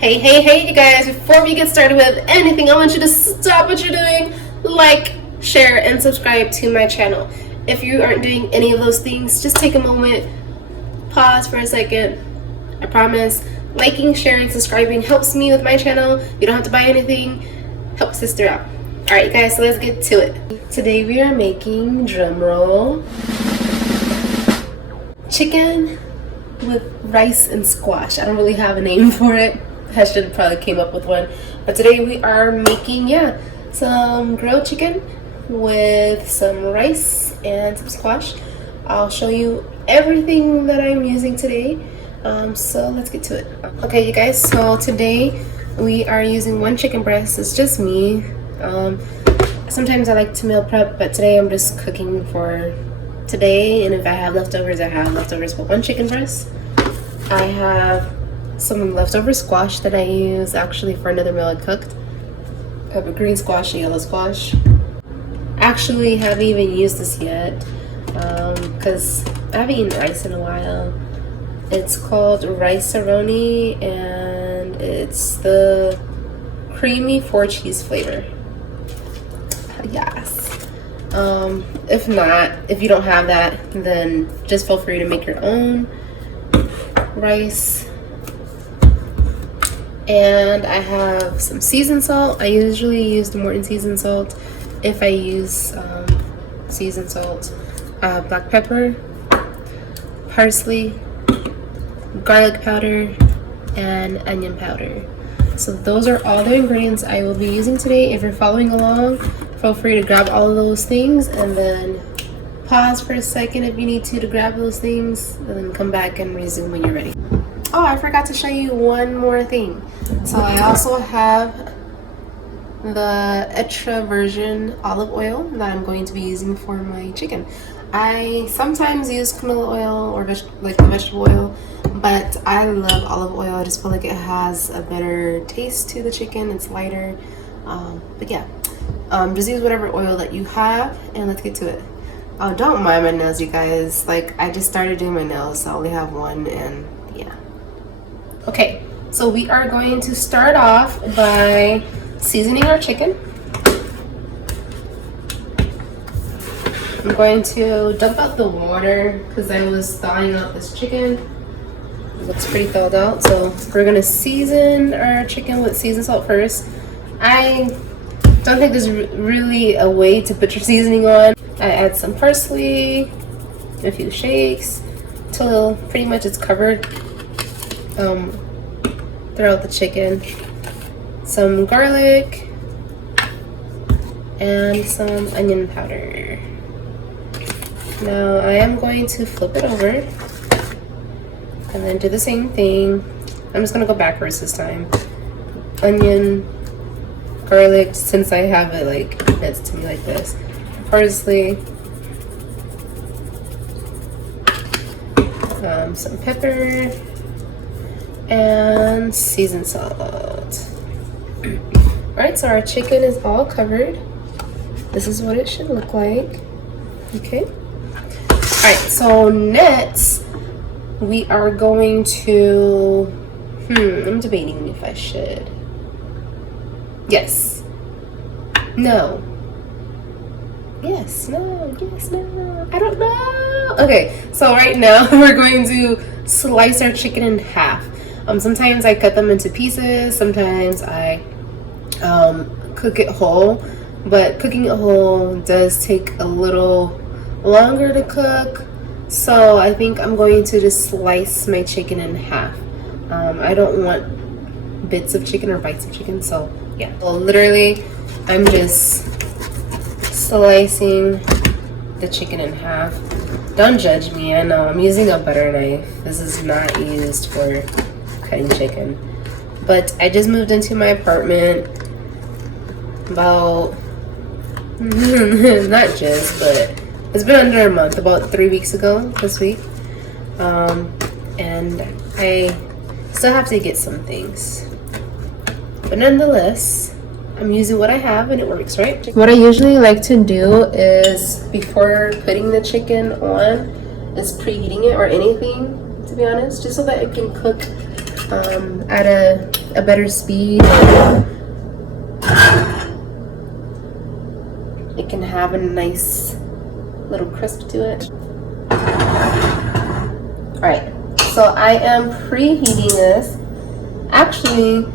Hey, you guys, before we get started with anything, I want you to stop what you're doing, like, share, and subscribe to my channel. If you aren't doing any of those things, just take a moment, pause for a second. I promise, liking, sharing, subscribing helps me with my channel. You don't have to buy anything, help sister out. Alright guys, so let's get to it. Today we are making, drumroll, chicken with rice and squash. I don't really have a name for it. I should have probably came up with one. But today we are making, some grilled chicken with some rice and some squash. I'll show you everything that I'm using today. So let's get to it. Okay, you guys, so today we are using one chicken breast. It's just me. Sometimes I like to meal prep, but today I'm just cooking for today, and if I have leftovers, I have leftovers. But one chicken breast. I have some leftover squash that I use actually for another meal I cooked. I have a green squash, a yellow squash. Actually haven't even used this yet because I haven't eaten rice in a while. It's called rice-a-roni, and it's the creamy 4-cheese flavor. Yes. If not, if you don't have that, then just feel free to make your own rice. And I have some seasoned salt. I usually use the Morton seasoned salt. If I use seasoned salt, black pepper, parsley, garlic powder, and onion powder. So those are all the ingredients I will be using today. If you're following along, feel free to grab all of those things and then pause for a second if you need to grab those things, and then come back and resume when you're ready. Oh, I forgot to show you one more thing. So I also have the extra virgin olive oil that I'm going to be using for my chicken. I sometimes use canola oil or like the vegetable oil, but I love olive oil. I just feel like it has a better taste to the chicken. It's lighter. But yeah, just use whatever oil that you have, and let's get to it. Oh, don't mind my nails, you guys. Like, I just started doing my nails, so I only have one, and yeah. Okay, so we are going to start off by seasoning our chicken. I'm going to dump out the water because I was thawing out this chicken. It looks pretty thawed out, so we're gonna season our chicken with seasoned salt first. I don't think there's really a way to put your seasoning on. I add some parsley, a few shakes, till pretty much it's covered throughout the chicken. Some garlic and some onion powder. Now I am going to flip it over and then do the same thing. I'm just gonna go backwards this time. Onion, garlic, since I have it like next to me like this. Parsley, some pepper, and seasoned salt. Alright, so our chicken is all covered. This is what it should look like. Okay. Alright, so next we are going to, I'm debating if I should. Yes. No. Yes, no, yes, no. I don't know. Okay, so right now we're going to slice our chicken in half. Sometimes I cut them into pieces. Sometimes I cook it whole. But cooking it whole does take a little longer to cook. So I think I'm going to just slice my chicken in half. I don't want bits of chicken or bites of chicken. So yeah, well, literally I'm just slicing the chicken in half. Don't judge me. I know I'm using a butter knife. This is not used for cutting chicken. But I just moved into my apartment about not just, but it's been under a month, about 3 weeks ago this week. And I still have to get some things, but nonetheless I'm using what I have and it works, right? What I usually like to do is, before putting the chicken on, is preheating it, or anything, to be honest, just so that it can cook at a a better speed. It can have a nice little crisp to it. Alright, so I am preheating this. Actually,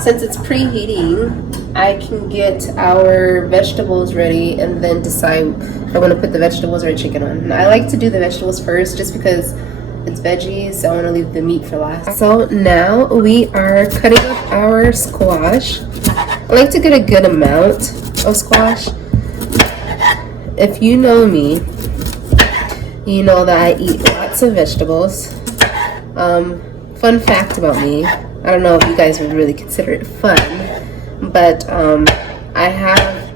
since it's preheating, I can get our vegetables ready and then decide if I want to put the vegetables or chicken on. And I like to do the vegetables first just because it's veggies, so I want to leave the meat for last. So now we are cutting up our squash. I like to get a good amount of squash. If you know me, you know that I eat lots of vegetables. Fun fact about me, I don't know if you guys would really consider it fun, but I have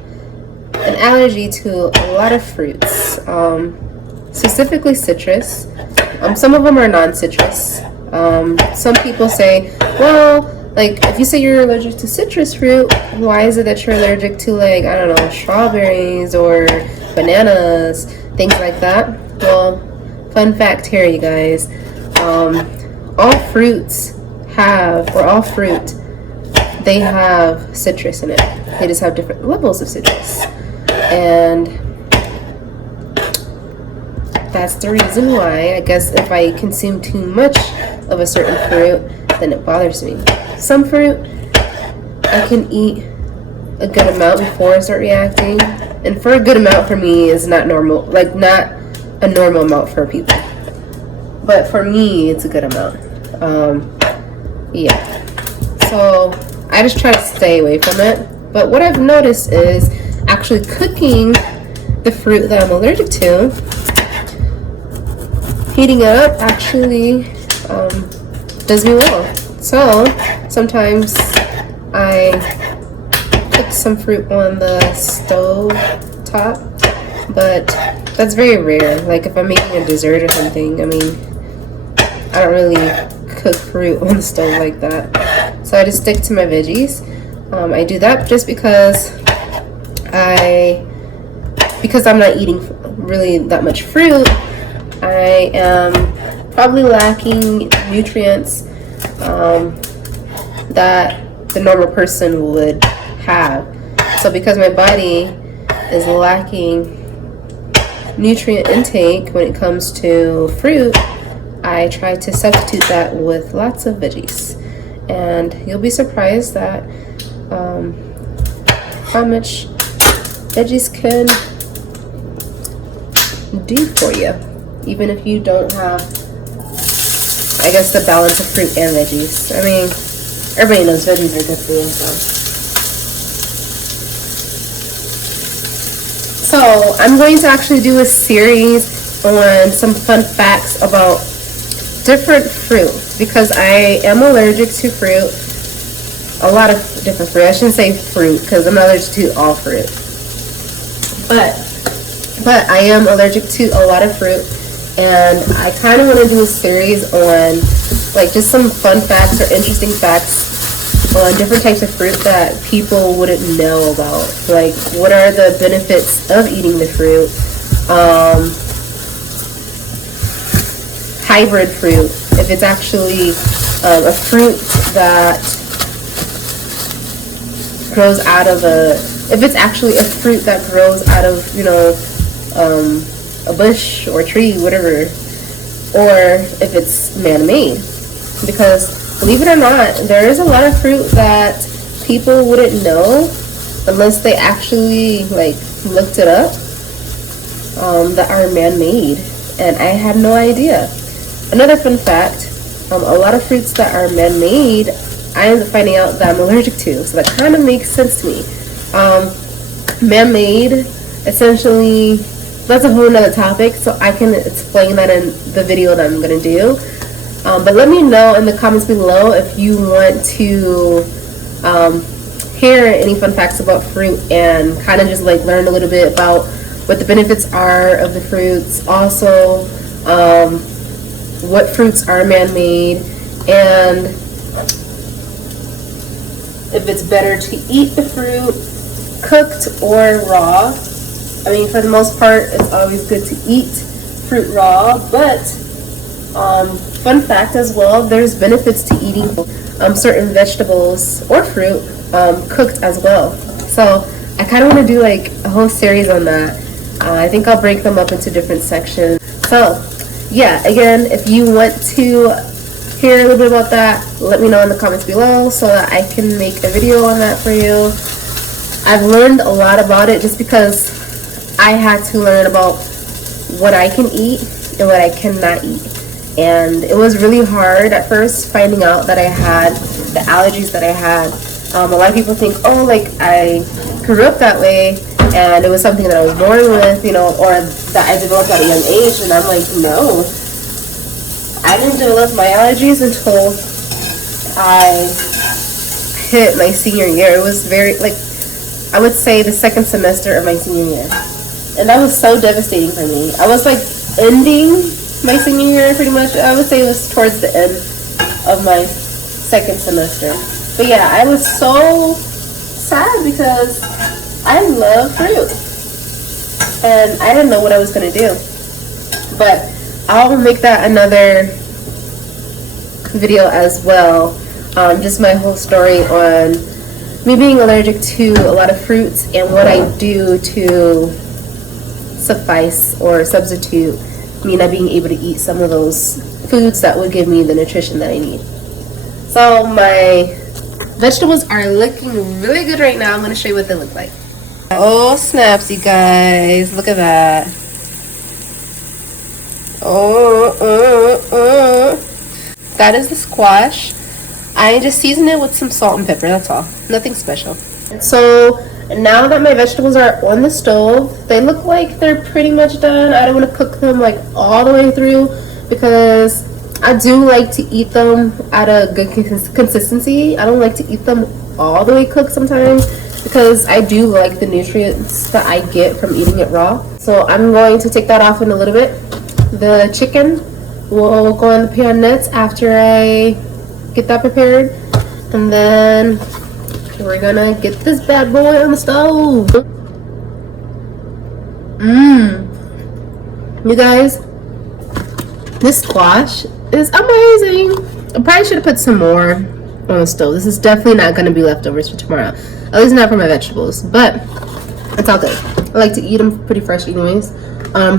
an allergy to a lot of fruits, specifically citrus. Some of them are non-citrus. Some people say, well, like, if you say you're allergic to citrus fruit, why is it that you're allergic to, like, I don't know, strawberries or bananas, things like that? Well, fun fact here, you guys. All fruits have, or all fruit, they have citrus in it. They just have different levels of citrus. And that's the reason why, I guess, if I consume too much of a certain fruit, then it bothers me. Some fruit, I can eat a good amount before I start reacting. And for a good amount for me is not normal, like not a normal amount for people. But for me, it's a good amount. Yeah. So I just try to stay away from it. But what I've noticed is actually cooking the fruit that I'm allergic to, heating it up actually does me well. So sometimes I put some fruit on the stove top, but that's very rare. Like if I'm making a dessert or something, I mean, I don't really cook fruit on the stove like that. So I just stick to my veggies. I do that just because I'm not eating really that much fruit. I am probably lacking nutrients that the normal person would have. So because my body is lacking nutrient intake when it comes to fruit, I try to substitute that with lots of veggies. And you'll be surprised that how much veggies can do for you, even if you don't have, I guess, the balance of fruit and veggies. I mean, everybody knows veggies are good for you. So I'm going to actually do a series on some fun facts about different fruit, because I am allergic to fruit, a lot of different fruit. I shouldn't say fruit because I'm not allergic to all fruit, but I am allergic to a lot of fruit, and I kind of want to do a series on like just some fun facts or interesting facts on different types of fruit that people wouldn't know about. Like, what are the benefits of eating the fruit? Hybrid fruit, if it's actually a fruit that grows out of if it's actually a fruit that grows out of, you know, a bush or a tree, whatever, or if it's man-made. Because believe it or not, there is a lot of fruit that people wouldn't know unless they actually like looked it up, that are man-made, and I had no idea. Another fun fact, a lot of fruits that are man-made, I ended up finding out that I'm allergic to, so that kind of makes sense to me. Man-made, essentially, that's a whole nother topic, so I can explain that in the video that I'm going to do. But let me know in the comments below if you want to hear any fun facts about fruit and kind of just like learn a little bit about what the benefits are of the fruits. Also, what fruits are man-made, and if it's better to eat the fruit cooked or raw. I mean, for the most part, it's always good to eat fruit raw, but Fun fact as well, there's benefits to eating certain vegetables or fruit cooked as well. So I kind of want to do like a whole series on that. I think I'll break them up into different sections. So yeah, again, if you want to hear a little bit about that, let me know in the comments below so that I can make a video on that for you. I've learned a lot about it just because I had to learn about what I can eat and what I cannot eat. And it was really hard at first finding out that I had the allergies that I had. A lot of people think, oh, like I grew up that way and it was something that I was born with, you know, or that I developed at a young age. And I'm like, no, I didn't develop my allergies until I hit my senior year. It was very, like, I would say the second semester of my senior year. And that was so devastating for me. I was like ending my senior year pretty much. I would say it was towards the end of my second semester. But yeah, I was so sad because I love fruit. And I didn't know what I was going to do. But I'll make that another video as well. Just my whole story on me being allergic to a lot of fruits and what I do to suffice or substitute me not being able to eat some of those foods that would give me the nutrition that I need. So my vegetables are looking really good right now. I'm going to show you what they look like. Oh snaps, you guys, look at that. That is the squash. I just season it with some salt and pepper, that's all. Nothing special. So now that my vegetables are on the stove, they look like they're pretty much done. I don't want to cook them like all the way through because I do like to eat them at a good consistency. I don't like to eat them all the way cooked sometimes because I do like the nutrients that I get from eating it raw. So I'm going to take that off in a little bit. The chicken will go in the pan next after I get that prepared. And then we're gonna get this bad boy on the stove. You guys, this squash is amazing. I probably should have put some more on the stove. This is definitely not gonna be leftovers for tomorrow. At least not for my vegetables, but it's all good. I like to eat them pretty fresh anyways.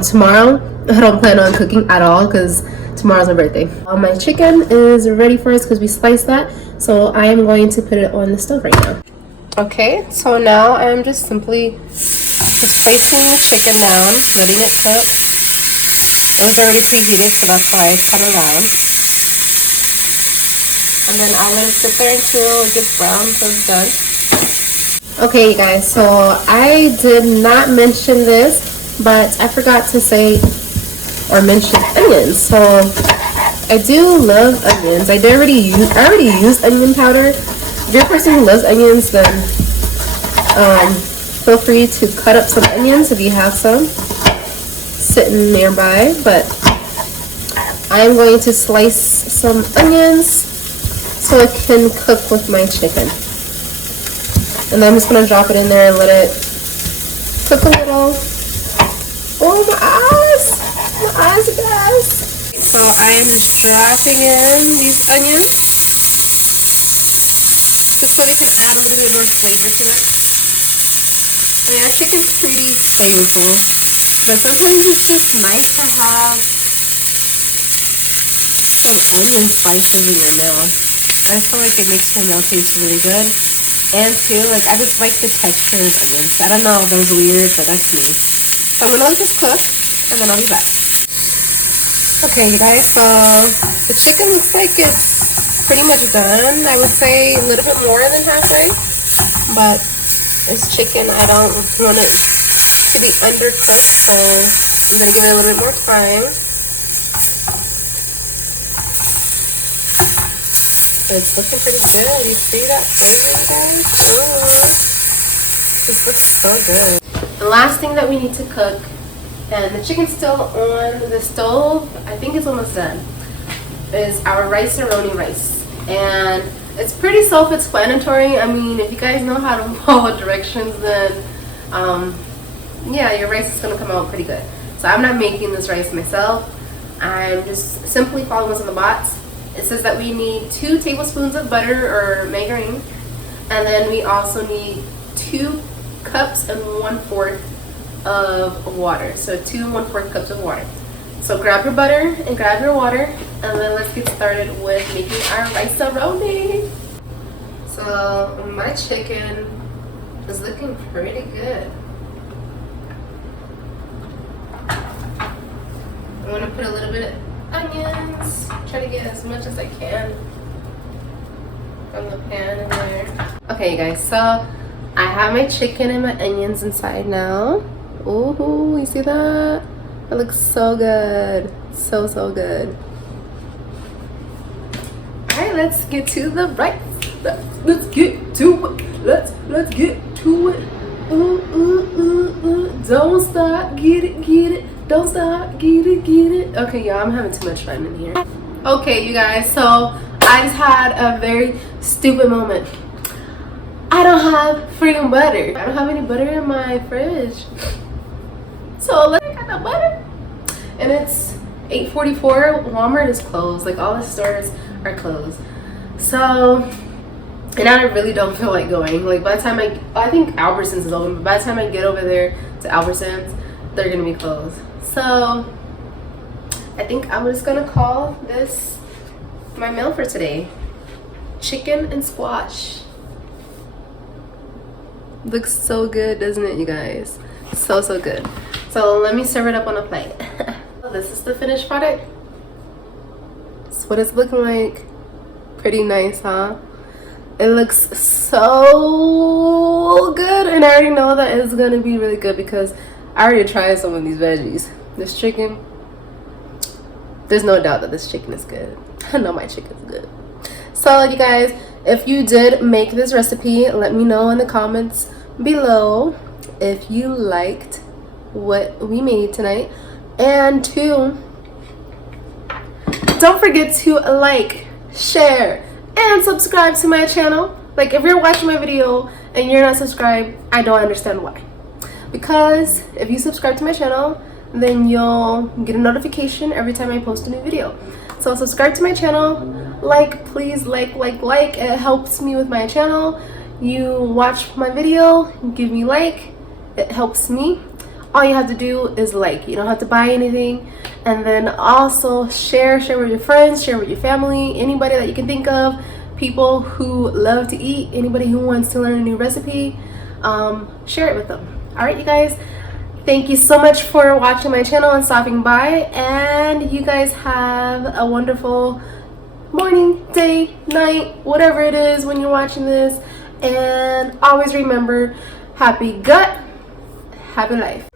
Tomorrow, I don't plan on cooking at all because tomorrow's my birthday. My chicken is ready for us because we sliced that. So I am going to put it on the stove right now. Okay, so now I'm just simply placing the chicken down, letting it cook. It was already preheated, so that's why it's kind of loud. And then I'll let it sit there until it gets brown until it's done. Okay, you guys, so I did not mention this, but I forgot to say or mention onions. So I do love onions. I already used onion powder. If you're a person who loves onions, then feel free to cut up some onions if you have some sitting nearby. But I'm going to slice some onions so it can cook with my chicken. And then I'm just going to drop it in there and let it cook a little. Oh, my eyes! My eyes, guys! So I am just dropping in these onions just so they can add a little bit more flavor to it. I mean, our chicken's pretty flavorful, but sometimes it's just nice to have some onion slices in your meal. I feel like it makes your meal taste really good. And too, like, I just like the texture of onions. I don't know if that's weird, but that's me. So I'm gonna let this cook, and then I'll be back. Okay, you guys, so the chicken looks like it's pretty much done. I would say a little bit more than halfway, but it's chicken. I don't want it to be undercooked, so I'm gonna give it a little bit more time. It's looking pretty good. You see that flavor, you guys? Ooh, this looks so good. The last thing that we need to cook, and the chicken's still on the stove, I think it's almost done, is our rice-a-roni rice. And it's pretty self-explanatory. I mean, if you guys know how to follow directions, then yeah, your rice is gonna come out pretty good. So I'm not making this rice myself. I'm just simply following what's in the box. It says that we need 2 tablespoons of butter or margarine, and then we also need 2 cups and 1/4 of water. So 2 and 1/4 cups of water. So grab your butter and grab your water, and then let's get started with making our rice-a-roni. So my chicken is looking pretty good. I'm gonna put a little bit of onions, try to get as much as I can from the pan in there. Okay, you guys, so I have my chicken and my onions inside now. Ooh, you see that? It looks so good. So good. Alright, let's get to the rice. Let's get to it. Let's get to it. Ooh. Don't stop, get it. Don't stop, get it. Okay, y'all, I'm having too much fun in here. Okay, you guys, so I just had a very stupid moment. I don't have freaking butter. I don't have any butter in my fridge. So let's get the butter. And it's 8:44. Walmart is closed. Like, all the stores are closed. So, and I really don't feel like going. Like, by the time I think Albertsons is open, but by the time I get over there to Albertsons, they're gonna be closed. So I think I'm just gonna call this my meal for today. Chicken and squash. Looks so good, doesn't it, you guys? So good. So let me serve it up on a plate. This is the finished product. That's what it's looking like. Pretty nice, huh? It looks so good, and I already know that it's gonna be really good because I already tried some of these veggies. This chicken, there's no doubt that this chicken is good. I know my chicken's good. So you guys, if you did make this recipe, let me know in the comments below if you liked what we made tonight. And 2, don't forget to like, share, and subscribe to my channel. Like, if you're watching my video and you're not subscribed, I don't understand why. Because if you subscribe to my channel, then you'll get a notification every time I post a new video. So subscribe to my channel, please like. It helps me with my channel. You watch my video, give me like, it helps me. All you have to do is like. You don't have to buy anything. And then also share with your friends, share with your family, anybody that you can think of, people who love to eat, anybody who wants to learn a new recipe, share it with them. All right, you guys, thank you so much for watching my channel and stopping by, and you guys have a wonderful morning, day, night, whatever it is when you're watching this. And always remember, happy gut, happy life.